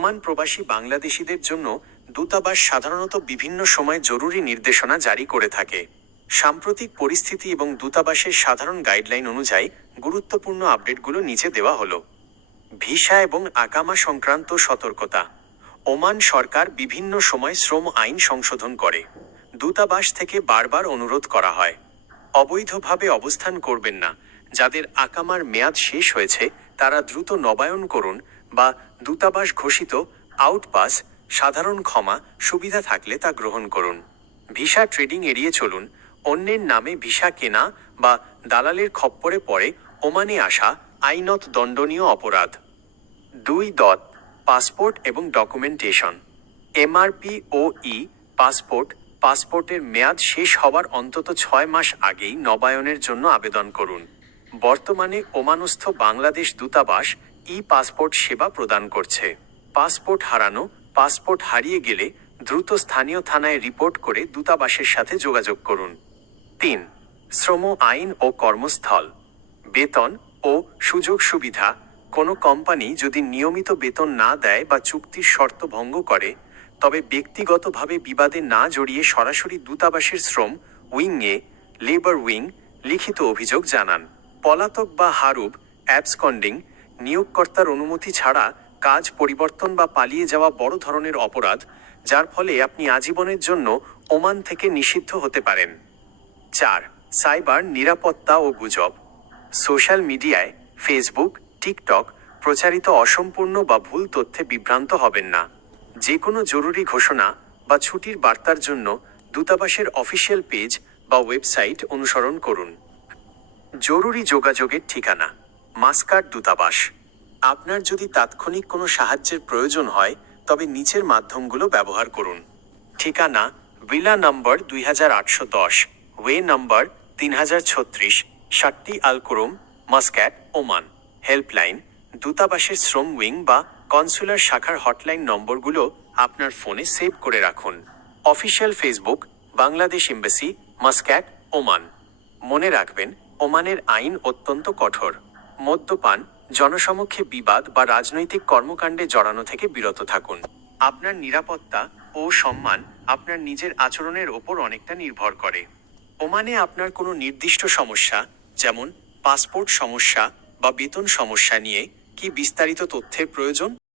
Oman প্রবাসী বাংলাদেশিদের জন্য দূতাবাস সাধারণত বিভিন্ন সময় জরুরি নির্দেশনা জারি করে থাকে। সাম্প্রতিক পরিস্থিতি এবং দূতাবাসের সাধারণ গাইডলাইন অনুযায়ী গুরুত্বপূর্ণ আপডেটগুলো নিচে দেওয়া হলো। ভিসা এবং আকামা সংক্রান্ত সতর্কতা। ওমান সরকার বিভিন্ন সময় শ্রম আইন সংশোধন করে। দূতাবাস থেকে বারবার অনুরোধ করা হয়, অবৈধভাবে অবস্থান করবেন না। যাদের আকামার মেয়াদ শেষ হয়েছে তারা দ্রুত নবায়ন করুন বা দূতাবাস ঘোষিত আউটপাস সাধারণ ক্ষমা সুবিধা থাকলে তা গ্রহণ করুন। ভিসা ট্রেডিং এড়িয়ে চলুন। অন্যের নামে ভিসা কেনা বা দালালের খপ্পরে পড়ে ওমানে আসা আইনত দণ্ডনীয় অপরাধ। 2. পাসপোর্ট এবং ডকুমেন্টেশন। এমআরপি ও পাসপোর্টের মেয়াদ শেষ হওয়ার অন্তত 6 মাস আগেই নবায়নের জন্য আবেদন করুন। বর্তমানে ওমানস্থ বাংলাদেশ দূতাবাস পাসপোর্ট সেবা প্রদান করছে। পাসপোর্ট হারিয়ে গেলে দ্রুত স্থানীয় থানায় রিপোর্ট করে দূতাবাসের সাথে যোগাযোগ করুন। 3. শ্রম আইন ও কর্মস্থল। বেতন ও সুযোগ সুবিধা। কোনো কোম্পানি যদি নিয়মিত বেতন না দেয় বা চুক্তির শর্ত ভঙ্গ করে, তবে ব্যক্তিগতভাবে বিবাদে না জড়িয়ে সরাসরি দূতাবাসের শ্রম উইংয়ে লেবার উইং লিখিত অভিযোগ জানান। পলাতক বা হারুব অ্যাবসকন্ডিং, নিয়োগকর্তার অনুমতি ছাড়া কাজ পরিবর্তন বা পালিয়ে যাওয়া বড় ধরনের অপরাধ, যার ফলে আপনি আজীবনের জন্য ওমান থেকে নিষিদ্ধ হতে পারেন। 4. সাইবার নিরাপত্তা ও গুজব। সোশ্যাল মিডিয়ায় ফেসবুক, টিকটক প্রচারিত অসম্পূর্ণ বা ভুল তথ্যে বিভ্রান্ত হবেন না। যে কোনো জরুরি ঘোষণা বা ছুটির বার্তার জন্য দূতাবাসের অফিসিয়াল পেজ বা ওয়েবসাইট অনুসরণ করুন। জরুরি যোগাযোগের ঠিকানা। মাস্কাট দূতাবাস। আপনার যদি তাৎক্ষণিক কোনো সাহায্যের প্রয়োজন হয় তবে নিচের মাধ্যমগুলো ব্যবহার করুন। ঠিকানা: ভিলা নম্বর 2810, ওয়ে নম্বর 3036, শাট্টি আল কুরুম, মাস্কাট, ওমান। হেল্পলাইন: দূতাবাসের শ্রম উইং বা কনসুলার শাখার হটলাইন নম্বরগুলো আপনার ফোনে সেভ করে রাখুন। Official Facebook: Bangladesh embassy, Muscat, Oman. মনে রাখবেন, ওমানের আইন অত্যন্ত কঠোর। মদ্যপান, জনসমক্ষে বিবাদ বা রাজনৈতিক কর্মকাণ্ডে জড়ানো থেকে বিরত থাকুন। আপনার নিরাপত্তা ও সম্মান আপনার নিজের আচরণের ওপর অনেকটা নির্ভর করে। ওমানে আপনার কোনো নির্দিষ্ট সমস্যা, যেমন পাসপোর্ট সমস্যা বা বেতন সমস্যা নিয়ে কি বিস্তারিত তথ্যের প্রয়োজন?